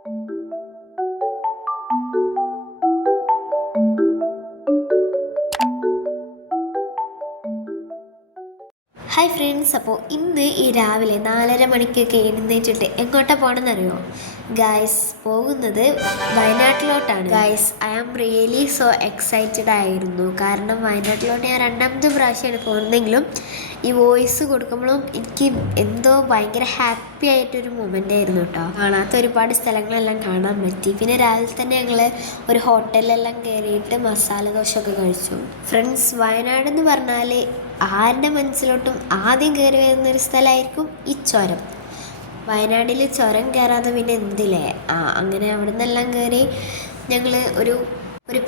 Hi friends, അപ്പോൾ ഇന്ന് ഈ രാവിലെ 4:30 മണിക്കൊക്കെ എഴുന്നേറ്റിട്ട് എങ്ങോട്ടാണ് പോകണമെന്നറിയോ ഗായ്സ്? പോകുന്നത് വയനാട്ടിലോട്ടാണ് guys. I am really so excited ആയിരുന്നു. കാരണം വയനാട്ടിലോട്ട് ഞാൻ 2ാമത്തെ പ്രാവശ്യമാണ് പോകുന്നതെങ്കിലും ഈ വോയിസ് കൊടുക്കുമ്പോഴും എനിക്ക് എന്തോ ഭയങ്കര ഹാപ്പി ആയിട്ടൊരു മൊമെൻ്റ് ആയിരുന്നു കേട്ടോ. കാണാത്ത ഒരുപാട് സ്ഥലങ്ങളെല്ലാം കാണാൻ പറ്റി. പിന്നെ രാവിലെ തന്നെ ഞങ്ങൾ ഒരു ഹോട്ടലിലെല്ലാം കയറിയിട്ട് മസാല ദോശ ഒക്കെ കഴിച്ചു. ഫ്രണ്ട്സ്, വയനാട് എന്ന് പറഞ്ഞാൽ ആരുടെ മനസ്സിലോട്ടും ആദ്യം കയറി വരുന്നൊരു സ്ഥലമായിരിക്കും ഈ ചുരം. വയനാട്ടിൽ ചുരം കയറാതെ പിന്നെ എന്തില്ലേ. അങ്ങനെ അവിടെ നിന്നെല്ലാം കയറി ഞങ്ങൾ ഒരു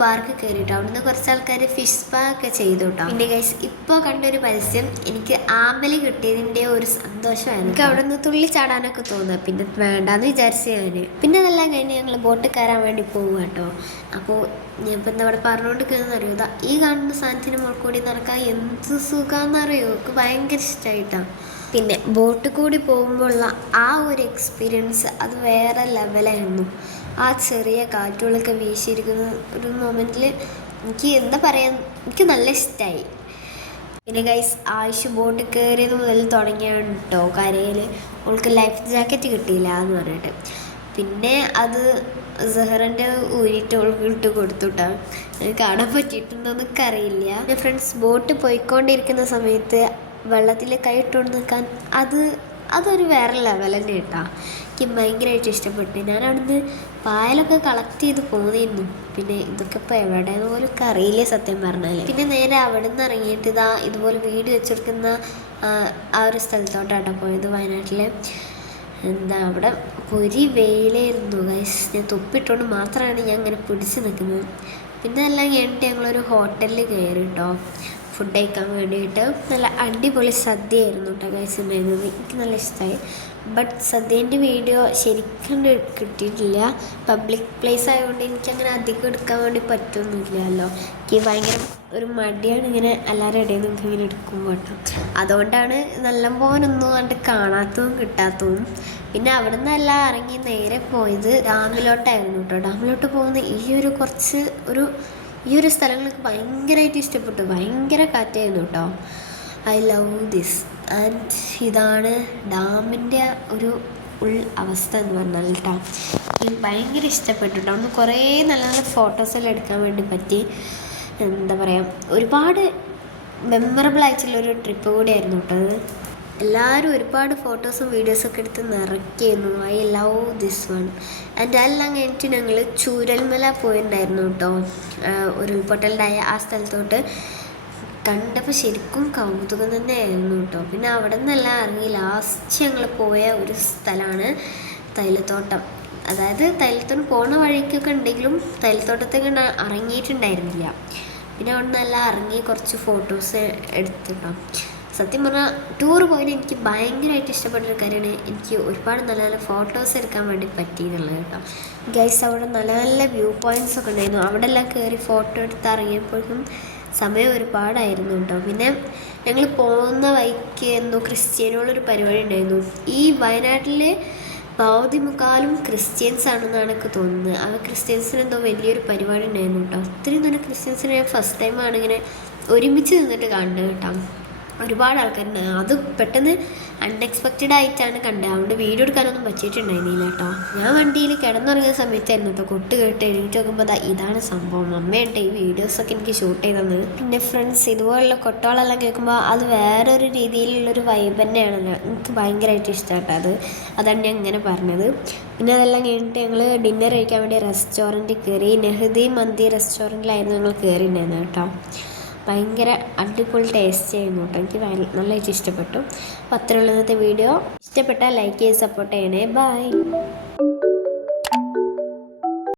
പാർക്ക് കയറിയിട്ടോ. അവിടുന്ന് കുറച്ച് ആൾക്കാർ ഫിഷ് സ്പാ ഒക്കെ ചെയ്തു കേട്ടോ. പിന്നെ ഗൈസ്, ഇപ്പോൾ കണ്ടൊരു പരസ്യം എനിക്ക് ആമ്പല് കിട്ടിയതിൻ്റെ ഒരു സന്തോഷമായിരുന്നു. എനിക്ക് അവിടെ നിന്ന് തുള്ളി ചാടാനൊക്കെ തോന്നുക. പിന്നെ വേണ്ടാന്ന് വിചാരിച്ചു ഞാൻ. പിന്നെ അതെല്ലാം കഴിഞ്ഞ് ഞങ്ങൾ ബോട്ട് കയറാൻ വേണ്ടി പോകുക കേട്ടോ. അപ്പോൾ ഞാൻ ഇപ്പം എന്താ അവിടെ പറഞ്ഞുകൊണ്ടിരിക്കുന്നതെന്ന് അറിയോ, ഈ കാണുന്ന സാധനത്തിന് മുൾക്കൂടി നടക്കാൻ എന്ത് സുഖമാണെന്നറിയോ. എനിക്ക് ഭയങ്കര ഇഷ്ടമായിട്ടാണ്. പിന്നെ ബോട്ട് കൂടി പോകുമ്പോഴുള്ള ആ ഒരു എക്സ്പീരിയൻസ് അത് വേറെ ലെവലായിരുന്നു. ആ ചെറിയ കാറ്റുകളൊക്കെ വീശിയിരിക്കുന്ന ഒരു മൊമെൻറ്റിൽ എനിക്ക് എന്താ പറയുക, എനിക്ക് നല്ല ഇഷ്ടമായി. പിന്നെ ഗൈസ്, ആയുഷ് ബോട്ട് കയറിയത് മുതൽ തുടങ്ങിയാണ് കേട്ടോ കരയിൽ. അവൾക്ക് ലൈഫ് ജാക്കറ്റ് കിട്ടിയില്ല എന്ന് പറഞ്ഞിട്ട്. പിന്നെ അത് സെഹ്റിൻ്റെ ഊരിയിട്ട് അവൾക്ക് ഇട്ട് കൊടുത്തു കേട്ടോ. കാണാൻ പറ്റിയിട്ടുണ്ടോയെന്ന് എനിക്കറിയില്ല. എൻ്റെ ഫ്രണ്ട്സ്, ബോട്ട് പോയിക്കൊണ്ടിരിക്കുന്ന സമയത്ത് വെള്ളത്തിൽ കൈയിട്ടുകൊണ്ട് നിൽക്കാൻ അതൊരു വേറെ ലെവൽ തന്നെ കേട്ടോ. എനിക്ക് ഭയങ്കരമായിട്ട് ഇഷ്ടപ്പെട്ടു. ഞാൻ അവിടുന്ന് പായലൊക്കെ കളക്ട് ചെയ്ത് പോന്നിരുന്നു. പിന്നെ ഇതൊക്കെ ഇപ്പോൾ എവിടെയെന്ന് പോലും ഒക്കെ അറിയില്ല സത്യം പറഞ്ഞാൽ. പിന്നെ നേരെ അവിടെ നിന്ന് ഇറങ്ങിയിട്ട് ഇതുപോലെ വീട് വെച്ചെടുക്കുന്ന ആ ഒരു സ്ഥലത്തോട്ടാട്ടോ പോയത് വയനാട്ടിൽ. അവിടെ പൊരി വെയിലായിരുന്നു ഗൈസ്. ഞാൻ തൊപ്പിട്ടുകൊണ്ട് മാത്രമാണ് ഞാൻ ഇങ്ങനെ പിടിച്ച് നിൽക്കുന്നത്. പിന്നെ എല്ലാം കഴിഞ്ഞിട്ട് ഞങ്ങളൊരു ഹോട്ടലിൽ കയറി കേട്ടോ ഫുഡ് കഴിക്കാൻ വേണ്ടിയിട്ട്. നല്ല അടിപൊളി സദ്യയായിരുന്നു കേട്ടോ ഗൈസ് ഉണ്ടായിരുന്നത്. എനിക്ക് നല്ല ഇഷ്ടമായി. ബട്ട് സദ്യേൻ്റെ വീഡിയോ ശരിക്കും കിട്ടിയിട്ടില്ല. പബ്ലിക് പ്ലേസ് ആയതുകൊണ്ട് എനിക്കങ്ങനെ അധികം എടുക്കാൻ വേണ്ടി പറ്റുമൊന്നുമില്ലല്ലോ. എനിക്ക് ഭയങ്കര ഒരു മടിയാണ് ഇങ്ങനെ എല്ലാവരും ഇടയിൽ നിന്ന് ഇങ്ങനെ എടുക്കുമ്പോൾ കേട്ടോ. അതുകൊണ്ടാണ് നല്ല പോകാനൊന്നും കണ്ട് കാണാത്തതും കിട്ടാത്തതും. പിന്നെ അവിടെ നിന്നെല്ലാം ഇറങ്ങി നേരെ പോയത് ഡാമിലോട്ടായിരുന്നു കേട്ടോ. ഡാമിലോട്ട് പോകുന്ന ഈ ഒരു സ്ഥലങ്ങൾക്ക് ഭയങ്കരമായിട്ട് ഇഷ്ടപ്പെട്ടു. ഭയങ്കര കാറ്റായിരുന്നു കേട്ടോ. I love this. ആൻഡ് ഇതാണ് ഡാമിൻ്റെ ഒരു അവസ്ഥ എന്ന് പറഞ്ഞാൽ കേട്ടോ. എനിക്ക് ഭയങ്കര ഇഷ്ടപ്പെട്ടു കേട്ടോ. അവിടുന്ന് കുറേ നല്ല നല്ല ഫോട്ടോസെല്ലാം എടുക്കാൻ വേണ്ടി പറ്റി. എന്താ പറയുക, ഒരുപാട് മെമ്മറബിൾ ആയിട്ടുള്ളൊരു ട്രിപ്പ് കൂടിയായിരുന്നു കേട്ടോ അത്. എല്ലാവരും ഒരുപാട് ഫോട്ടോസും വീഡിയോസൊക്കെ എടുത്ത് നിറയ്ക്കായിരുന്നു. I love this one. And എല്ലാം കഴിഞ്ഞിട്ട് ഞങ്ങൾ ചൂരൽമല പോയിട്ടുണ്ടായിരുന്നു കേട്ടോ. ഉരുൾപൊട്ടലുണ്ടായ ആ സ്ഥലത്തോട്ട് കണ്ടപ്പോൾ ശരിക്കും കൗതുകം തന്നെയായിരുന്നു കേട്ടോ. പിന്നെ അവിടെ നിന്നെല്ലാം ഇറങ്ങി ലാസ്റ്റ് ഞങ്ങൾ പോയ ഒരു സ്ഥലമാണ് തൈലത്തോട്ടം. അതായത് തൈലത്തോട്ടം പോകുന്ന വഴിക്കൊക്കെ ഉണ്ടെങ്കിലും തൈലത്തോട്ടത്തേക്ക് ഇറങ്ങിയിട്ടുണ്ടായിരുന്നില്ല. പിന്നെ അവിടെ നിന്നെല്ലാം ഇറങ്ങി കുറച്ച് ഫോട്ടോസ് എടുത്തിട്ടോ. സത്യം പറഞ്ഞാൽ ടൂർ പോയത് എനിക്ക് ഭയങ്കരമായിട്ട് ഇഷ്ടപ്പെട്ടൊരു കാര്യമാണ്. എനിക്ക് ഒരുപാട് നല്ല നല്ല ഫോട്ടോസ് എടുക്കാൻ വേണ്ടി പറ്റിയെന്നുള്ളത് കേട്ടോ. ഗൈസ്, അവിടെ നല്ല നല്ല വ്യൂ പോയിൻറ്റ്സ് ഒക്കെ ഉണ്ടായിരുന്നു. അവിടെ എല്ലാം കയറി ഫോട്ടോ എടുത്ത് ഇറങ്ങിയപ്പോഴും സമയം ഒരുപാടായിരുന്നു കേട്ടോ. പിന്നെ ഞങ്ങൾ പോകുന്ന വഴിക്ക് എന്തോ ക്രിസ്ത്യാനികളൊരു പരിപാടി ഉണ്ടായിരുന്നു. ഈ വയനാട്ടിൽ പകുതി മുക്കാലും ക്രിസ്ത്യൻസ് ആണെന്നാണ് എനിക്ക് തോന്നുന്നത്. ആ ക്രിസ്ത്യൻസിന് എന്തോ വലിയൊരു പരിപാടി ഉണ്ടായിരുന്നു കേട്ടോ. അത്രയും തന്നെ ക്രിസ്ത്യൻസിനെ ഞാൻ ഫസ്റ്റ് ടൈമാണ് ഇങ്ങനെ ഒരുമിച്ച് നിന്നിട്ട് കാണുന്നത് കേട്ടോ. ഒരുപാട് ആൾക്കാരുണ്ട്. അത് പെട്ടെന്ന് അൺഎക്സ്പെക്റ്റഡ് ആയിട്ടാണ് കണ്ടത്. അതുകൊണ്ട് വീഡിയോ എടുക്കാനൊന്നും പറ്റിയിട്ടുണ്ടായിരുന്നില്ല കേട്ടോ. ഞാൻ വണ്ടിയിൽ കിടന്നുറങ്ങിയ സമയത്തായിരുന്നു കേട്ടോ കൊട്ട് കേട്ട് എണീറ്റ് നോക്കുമ്പോൾ ഇതാണ് സംഭവം. അമ്മയുണ്ട് ഈ വീഡിയോസൊക്കെ എനിക്ക് ഷൂട്ട് ചെയ്തത്. പിന്നെ ഫ്രണ്ട്സ്, ഇതുപോലുള്ള കൊട്ടകളെല്ലാം കേൾക്കുമ്പോൾ അത് വേറൊരു രീതിയിലുള്ളൊരു വൈബ് തന്നെയാണല്ലോ. എനിക്ക് ഭയങ്കരമായിട്ട് ഇഷ്ടമായിട്ടോ അതാണ് ഞാൻ ഇങ്ങനെ പറഞ്ഞത്. പിന്നെ അതെല്ലാം കഴിഞ്ഞിട്ട് ഞങ്ങൾ ഡിന്നർ കഴിക്കാൻ വേണ്ടി റെസ്റ്റോറൻറ്റിൽ കയറി. നെഹ്ദി മന്തി റെസ്റ്റോറൻറ്റിലായിരുന്നു ഞങ്ങൾ കയറിയിട്ടുണ്ടായിരുന്നത് കേട്ടോ. ഭയങ്കര അടിപൊളി ടേസ്റ്റ് ആയിരുന്നു കേട്ടോ. എനിക്ക് നല്ലതായിട്ട് ഇഷ്ടപ്പെട്ടു. അപ്പോൾ അത്രയുള്ള ഇന്നത്തെ വീഡിയോ. ഇഷ്ടപ്പെട്ടാൽ ലൈക്ക് ചെയ്ത് സപ്പോർട്ട് ചെയ്യണേ. ബൈ.